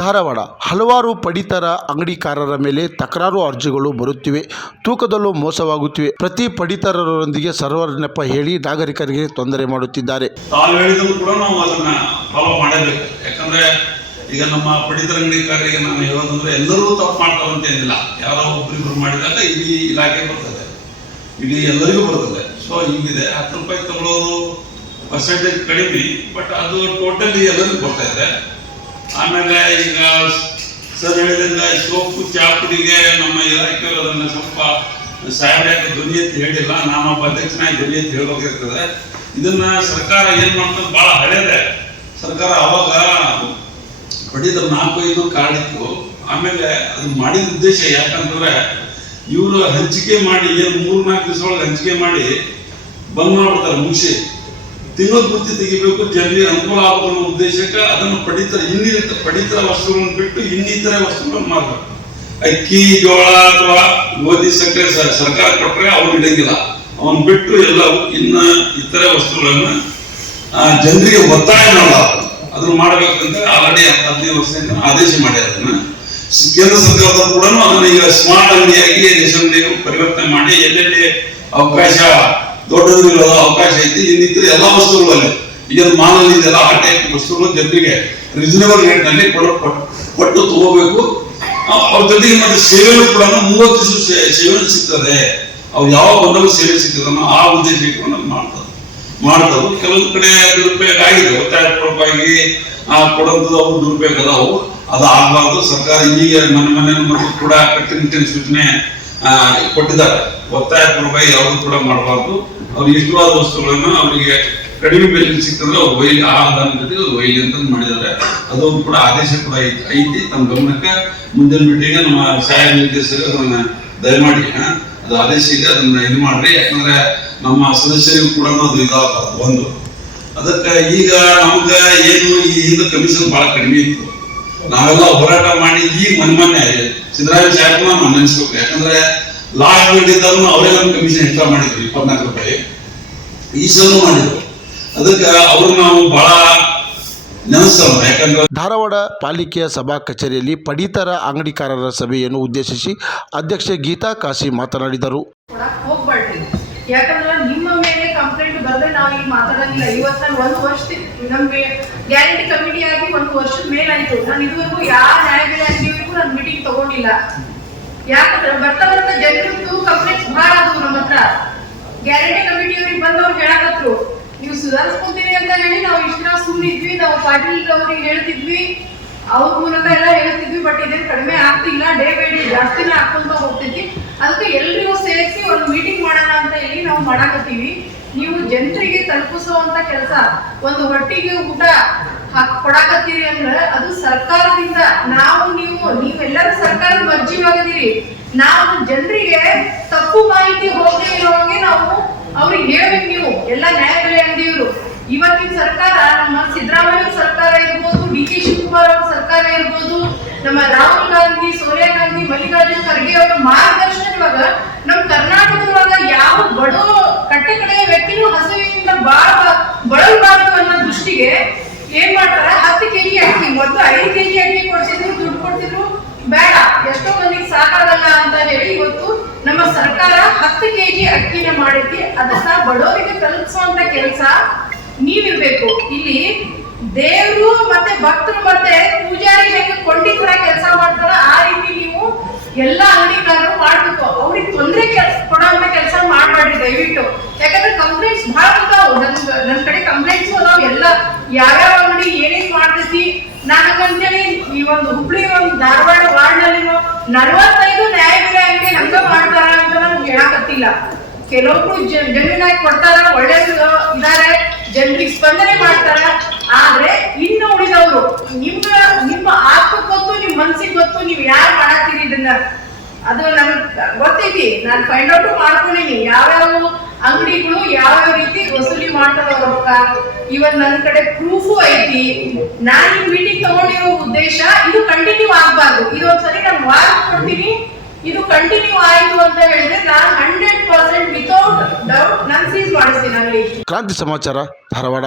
ಧಾರವಾಡ ಹಲವಾರು ಪಡಿತರ ಅಂಗಡಿಕಾರರ ಮೇಲೆ ತಕರಾರು ಅರ್ಜಿಗಳು ಬರುತ್ತಿವೆ. ತೂಕದಲ್ಲೂ ಮೋಸವಾಗುತ್ತಿವೆ. ಪ್ರತಿ ಪಡಿತರರೊಂದಿಗೆ ಸರ್ವರ್ ನೆಪ ಹೇಳಿ ನಾಗರಿಕರಿಗೆ ತೊಂದರೆ ಮಾಡುತ್ತಿದ್ದಾರೆ. ತಾವು ಹೇಳಿದ್ರು ಕೂಡ ನಾವು ಅದನ್ನ ಫಾಲೋ ಮಾಡಬೇಕು. ಯಾಕಂದ್ರೆ ಈಗ ನಮ್ಮ ಪಡಿತರ ಅಂಗಡಿಕಾರರಿಗೆ ನಾನು ಹೇಳೋದಂದ್ರೆ ಎಲ್ಲರೂ ತಪ್ಪು ಮಾಡ್ತಾರಂತೇನಿಲ್ಲ. ಯಾರೋ ಒಬ್ಬರಿಬ್ರು ಮಾಡಿದಾಗ ಇಡೀ ಇಲಾಖೆ ಬರ್ತದೆ, ಇಡೀ ಎಲ್ಲರಿಗೂ ಬರ್ತದೆ. ಸೊ ಹಿಂಗಿದೆ 10 ರೂಪಾಯಿ ತಗೊಳ್ಳೋದು ಪರ್ಸೆಂಟೇಜ್ ಕಡಿಮೆ, ಬಟ್ ಅದು ಟೋಟಲಿ ಎಲ್ಲರಿಗೂ ಬರ್ತಾ ಇದೆ. ಆಮೇಲೆ ಈಗ ಸರ್ ಹೇಳಿದಂಗ ಸೋಪು ಚಾಪುಡಿಗೆ ನಮ್ಮ ಇಲಾಖೆಯವರು ಅದನ್ನ ಸ್ವಲ್ಪ ಸಾಹೇಬ್ಯಾಕೆ ಧ್ವನಿ ಅಂತ ಹೇಳಿಲ್ಲ. ನಾನೊಬ್ಬ ಅಧ್ಯಕ್ಷನಾಗಿ ಧ್ವನಿ ಅಂತ ಹೇಳ್ಬೇಕಾಗ್ತದೆ. ಇದನ್ನ ಸರ್ಕಾರ ಏನ್ ಮಾಡ್ತದೆ, ಬಹಳ ಹಳೇದೆ ಸರ್ಕಾರ. ಅವಾಗ ಪಡಿತರ 4-5 ಕಾರ್ಡ್ ಇತ್ತು. ಆಮೇಲೆ ಅದನ್ನ ಮಾಡಿದ ಉದ್ದೇಶ ಯಾಕಂತಂದ್ರೆ ಇವರು ಹಂಚಿಕೆ ಮಾಡಿ ಏನು 3-4 ದಿವಸ ಒಳಗೆ ಹಂಚಿಕೆ ಮಾಡಿ ಬಂದ್ ಮಾಡ್ಬಿಡ್ತಾರೆ. ಮುಗಿಸಿ ತಿಂಗಳ ಪೂರ್ತಿ ತೆಗಿಬೇಕು, ಜನರಿಗೆ ಅನುಕೂಲ ಆಗಬೇಕು ಅನ್ನೋ ಉದ್ದೇಶಕ್ಕೆ ಅದನ್ನು ಪಡಿತರ ವಸ್ತುಗಳನ್ನು ಬಿಟ್ಟು ಇನ್ನಿತರ ವಸ್ತುಗಳನ್ನು ಮಾಡಬೇಕು. ಅಕ್ಕಿ, ಜೋಳ ಅಥವಾ ಗೋಧಿ, ಸಕ್ಕರೆ ಸರ್ಕಾರ ಕೊಟ್ಟರೆ ಅವ್ರು ಇಡಂಗಿಲ್ಲ. ಅವನ್ ಬಿಟ್ಟು ಎಲ್ಲ ಇನ್ನ ಇತರ ವಸ್ತುಗಳನ್ನ ಜನರಿಗೆ ಒತ್ತಾಯ ಮಾಡಬಾರ್ದು. ಅದನ್ನು ಮಾಡಬೇಕಂತ ಆಲ್ರೆಡಿ 15 ವರ್ಷದಿಂದ ಆದೇಶ ಮಾಡ್ಯಾರ. ಅದನ್ನ ಕೇಂದ್ರ ಸರ್ಕಾರದವರು ಕೂಡ ಅದನ್ನ ಈಗ ಸ್ಮಾರ್ಟ್ ಅಂಗಡಿಯಾಗಿ ರೇಷನ್ ಅಂಗಡಿಗೆ ಪರಿವರ್ತನೆ ಮಾಡಿ ಎಲ್ಲೆಲ್ಲಿ ಅವಕಾಶ ದೊಡ್ಡದಿರೋ ಅವಕಾಶ ಐತಿ ಇನ್ನಿತರ ಎಲ್ಲಾ ವಸ್ತುಗಳಲ್ಲಿ ಈಗ ಮಾಲಲ್ಲಿ ಇದೆಲ್ಲ ಆ ಟೈಪ್ ವಸ್ತುಗಳು ಜನರಿಗೆ ರೀಸನೇಬಲ್ ರೇಟ್ ನಲ್ಲಿ ಕೊಟ್ಟು ತಗೋಬೇಕು. ಅವ್ರ ಜೊತೆಗೆ ಮತ್ತೆ ಸೇವೆಗಳು ಕೂಡ 30 ದಿವಸ ಸೇವೆ ಸಿಗ್ತದೆ. ಅವ್ರು ಯಾವ ಬಂದಾಗ ಸೇವೆ ಸಿಗ್ತದೋ ಆ ಉದ್ದೇಶ ಇಟ್ಕೊಂಡು ಮಾಡ್ತಾರೆ. ಕೆಲವೊಂದು ಕಡೆ ದುರುಪಯೋಗ ಆಗಿದೆ. 50 ರೂಪಾಯಿಗೆ ಕೊಡುವಂಥದ್ದು ಅವು ದುರುಪಯೋಗ ಅದಾವು. ಅದು ಆಗಬಾರ್ದು. ಸರ್ಕಾರ ಈಗ ಮನೆ ಕೂಡ ಕಟ್ಟುನಿಟ್ಟಿನ ಸೂಚನೆ ಕೊಟ್ಟಿದ್ದಾರೆ. 50 ರೂಪಾಯಿ ಯಾವುದು ಕೂಡ ಮಾಡಬಾರ್ದು. ಅವ್ರಿಗೆ ಇಷ್ಟವಾದ ವಸ್ತುಗಳನ್ನ ಅವರಿಗೆ ಕಡಿಮೆ ಬೆಲೆಯಲ್ಲಿ ಸಿಕ್ತಂದ್ರೆ ಅವ್ರು ಒಯ್ಲಿ, ಆ ಆಧಾರದ ಜೊತೆಗೆ ಒಯ್ಲಿ ಅಂತ ಮಾಡಿದ್ದಾರೆ. ಅದೊಂದು ಕೂಡ ಆದೇಶ ಕೂಡ ಐತಿ. ತಮ್ಮ ಗಮನಕ್ಕೆ ಮುಂದಿನ ಮೀಟಿಂಗ್ ನಮ್ಮ ಸಹಾಯ ನಿರ್ದೇಶಕರು ಅದನ್ನ ದಯಮಾಡಿ ಅದು ಆದೇಶ ಇದೆ, ಅದನ್ನ ಇದು ಮಾಡ್ರಿ. ಯಾಕಂದ್ರೆ ನಮ್ಮ ಸದಸ್ಯರಿಗೂ ಕೂಡ ಅದು ಇದಾಗಬಾರ್ದು. ಒಂದು ಅದಕ್ಕೆ ಈಗ ನಮ್ಗ ಏನು ಈ ಹಿಂದೆ ಕಮಿಷನ್ ಬಹಳ ಕಡಿಮೆ ಇತ್ತು. ನಾವೆಲ್ಲ ಹೋರಾಟ ಮಾಡಿ ಈಗ ಮೊನ್ನೆ ಸಿದ್ದರಾಮಯ್ಯ ಸಾಹೇಬ್ನ ನಾವು ನೆನೆಸ್ಬೇಕು. ಯಾಕಂದ್ರೆ ಲಾಸ್ಟ್ ಬಿಟ್ಟಿದ್ದನ್ನು ಅವರೇ ನಮ್ಮ ಕಮಿಷನ್ ಹೆಚ್ಚಳ ಮಾಡಿದ್ರು 24 ರೂಪಾಯಿ ಈ ಸಲ ಮಾಡಿದ್ರು. ಅದಕ್ಕೆ ಅವ್ರು ನಾವು ಬಹಳ ನೆನೆಸ್ತೇವೆ. ಯಾಕಂದ್ರೆ ಧಾರವಾಡ ಪಾಲಿಕೆಯ ಸಭಾ ಕಚೇರಿಯಲ್ಲಿ ಪಡಿತರ ಅಂಗಡಿಕಾರರ ಸಭೆಯನ್ನು ಉದ್ದೇಶಿಸಿ ಅಧ್ಯಕ್ಷೆ ಗೀತಾ ಕಾಶಿ ಮಾತನಾಡಿದರು. ಯಾಕಂದ್ರೆ ನಿಮ್ಮ ಮೇಲೆ ಕಂಪ್ಲೇಂಟ್ ಬಂದ್ರೆ ನಾವು ಈಗ ಮಾತಾಡಂಗಿಲ್ಲ. ಇವತ್ತು ಒಂದು ವರ್ಷ ನಮ್ಗೆ ಗ್ಯಾರಂಟಿ ಕಮಿಟಿ ಆಗಿ 1 ವರ್ಷದ ಮೇಲಾಯ್ತು. ನಾನು ಇದುವರೆಗೂ ಯಾವ ನ್ಯಾಯಬೆಲೆ ಅಂಗಡಿಯವರಿಗೂ ನಾನು ಮೀಟಿಂಗ್ ತಗೊಂಡಿಲ್ಲ. ಯಾಕಂದ್ರೆ ಬರ್ತಾ ಜನರದ್ದು ಕಂಪ್ಲೇಂಟ್ಸ್ ಬಹಳ ಆದವು. ನಮ್ಮ ಹತ್ರ ಗ್ಯಾರಂಟಿ ಕಮಿಟಿಯವ್ರಿಗೆ ಬಂದವ್ರು ಹೇಳಕತ್ರು, ನೀವು ಸುಧಾರಿಸ್ಕೊಂತೀರಿ ಅಂತ ಹೇಳಿ ನಾವು ಇಷ್ಟ ಸುಮ್ಮನಿದ್ವಿ. ನಾವು ಪಾಟೀಲ್ ಅವ್ರಿಗೆ ಹೇಳ್ತಿದ್ವಿ, ಅವ್ರ ಮೂಲಕ ಎಲ್ಲ ಹೇಳ್ತಿದ್ವಿ. ಬಟ್ ಇದೇನು ಕಡಿಮೆ ಆಗ್ತಿಲ್ಲ, ಡೇ ಬೈ ಡೇ ಜಾಸ್ತಿನ ಹಾಕೊಂತ ಹೋಗ್ತೈತಿ. ಅದಕ್ಕೆ ಎಲ್ರಿಗೂ ಸೇರಿಸಿ ಒಂದು ಮೀಟಿಂಗ್ ಮಾಡೋಣ ಅಂತ ಹೇಳಿ ನಾವು ಮಾಡಾಕತ್ತೀವಿ. ನೀವು ಜನರಿಗೆ ತಲುಪಿಸುವಂತ ಕೆಲಸ, ಒಂದು ಹೊಟ್ಟಿಗೆ ಊಟ ಕೊಡಾಕತ್ತೀರಿ ಅಂದ್ರೆ ಅದು ಸರ್ಕಾರದಿಂದ. ನೀವೆಲ್ಲರೂ ಸರ್ಕಾರದ ಮರ್ಜಿಯಾಗದಿರಿ. ನಾವು ಜನರಿಗೆ ತಪ್ಪು ಮಾಹಿತಿ ಹೋಗದೆ ಇರೋಂಗೆ ನಾವು ಅವ್ರಿಗೆ ಹೇಳ್ಬೇಕು. ನೀವು ಎಲ್ಲ ನ್ಯಾಯಬೆಲೆ ಅಂಗಡಿಯವರು ಇವತ್ತಿನ ಸರ್ಕಾರ, ನಮ್ಮ ಸಿದ್ದರಾಮಯ್ಯ ಸರ್ಕಾರ ಇರ್ಬೋದು, ಡಿ ಕೆ ಶಿವಕುಮಾರ್ ಅವರ ಸರ್ಕಾರ ಇರ್ಬೋದು, ನಮ್ಮ ರಾಹುಲ್ ಗಾಂಧಿ, ಸೋನಿಯಾ ಗಾಂಧಿ, ಮಲ್ಲಿಕಾರ್ಜುನ್ ಖರ್ಗೆ ಅವರ ಮಾರ್ಗದರ್ಶನವಾಗ ನಮ್ಮ ಕರ್ನಾಟಕದೊಳಗ ಯಾವ ಬಡವ ಕಟ್ಟೆ ಕಡೆಯ ವ್ಯಕ್ತಿನೂ ಹಸುವಿನಿಂದ ಬಳಲಬಾರದು ಅನ್ನೋ ದೃಷ್ಟಿಗೆ ಏನ್ ಮಾಡ್ತಾರ, 10 kg ಅಕ್ಕಿ ಮೊದಲು 5 kg ಅಕ್ಕಿ ಕೊಡ್ತಿದ್ರು, ದುಡ್ಡು ಕೊಡ್ತಿದ್ರು. ಬೇಡ, ಎಷ್ಟೋ ಮಂದಿಗೆ ಸಾಕಾಗಲ್ಲ ಅಂತ ಹೇಳಿ ಇವತ್ತು ನಮ್ಮ ಸರ್ಕಾರ 10 kg ಅಕ್ಕಿನ ಮಾಡೈತಿ. ಅದನ್ನ ಬಡವರಿಗೆ ತಲುಪಿಸುವಂತ ಕೆಲಸ ನೀವಿರ್ಬೇಕು. ಇಲ್ಲಿ ದೇವರು ಮತ್ತೆ ಭಕ್ತರು ಮತ್ತೆ ಪೂಜಾರಿ ಹೆಂಗೆ ಕೊಂಡಿತರ ಕೆಲಸ ಮಾಡ್ತಾರ ಆ ರೀತಿ ನೀವು ಎಲ್ಲಾ ಅಂಗಡಿಕಾರರು ಮಾಡ್ಬೇಕು. ಅವ್ರಿಗೆ ತೊಂದರೆ ಕೊಡುವಂತ ಕೆಲಸ ಮಾಡ್ಬೇಡ್ರಿ ದಯವಿಟ್ಟು. ಯಾಕಂದ್ರೆ ಕಂಪ್ಲೇಂಟ್ಸ್ ಬಹಳ ಬರ್ತಾವು. ನನ್ನ ಕಡೆ ಕಂಪ್ಲೇಂಟ್ಸ್ ಅದಾವ. ಎಲ್ಲ ಯಾವ್ಯಾವ ಅಂಗಡಿ ಏನೇನ್ ಮಾಡ್ತೈತಿ ನನಗಂತೇಳಿ ಈ ಒಂದು ಹುಬ್ಳಿ ಒಂದು ಧಾರವಾಡ ವಾರ್ಡ್ ನಲ್ಲಿ 45 ನ್ಯಾಯಬೆಲೆ ಅಂಗಡಿ ಹಂಗ ಮಾಡ್ತಾರ ಅಂತ ನಮ್ಗೆ ಹೇಳಕತ್ತಿಲ್ಲ. ಕೆಲವೊಬ್ರು ಜಮೀನಾಗಿ ಕೊಡ್ತಾರ, ಒಳ್ಳೇದು ಇದಾರೆ, ಜನರಿಗೆ ಸ್ಪಂದನೆ ಮಾಡ್ತಾರ. ಆದ್ರೆ ಇನ್ನು ಉಳಿದವರು ನಿಮ್ಮ ಆತ್ಮಕ್ಕೆ ಗೊತ್ತು, ನಿಮ್ ಮನ್ಸಿಗೆ ಗೊತ್ತು, ನೀವು ಯಾರು ಮಾಡಾಕ್ತೀರಿ ಇದನ್ನ. ಅದು ನನ್ಗೆ ಗೊತ್ತೈತಿ. ನಾನು ಫೈಂಡ್ ಔಟ್ ಮಾಡ್ಕೊಂಡಿನಿ ಯಾವ್ಯಾವ ಅಂಗಡಿಗಳು ಯಾವ್ಯಾವ ರೀತಿ ವಸೂಲಿ ಮಾಡ್ತಾರ ರೊಕ್ಕ. ಇವನ್ ನನ್ನ ಕಡೆ ಪ್ರೂಫು ಐತಿ. ನಾನು ಈ ಮೀಟಿಂಗ್ ತಗೊಂಡಿರೋ ಉದ್ದೇಶ ಇದು ಕಂಟಿನ್ಯೂ ಆಗ್ಬಾರ್ದು. ಇದೊಂದ್ಸರಿ ನಾನು ವಾರ ಕೊಡ್ತೀನಿ, ಇದು ಕಂಟಿನ್ಯೂ ಆಯಿತು ಅಂತ ಹೇಳಿದ್ರೆ ನಾನು 100% ವಿತೌಟ್ ಡೌಟ್ ನಾನು ಸೀಸ್ ಮಾಡಿಸ್ತೀನಿ ಅಂಗಡಿ. ಕ್ರಾಂತಿ ಸಮಾಚಾರ ಧಾರವಾಡ.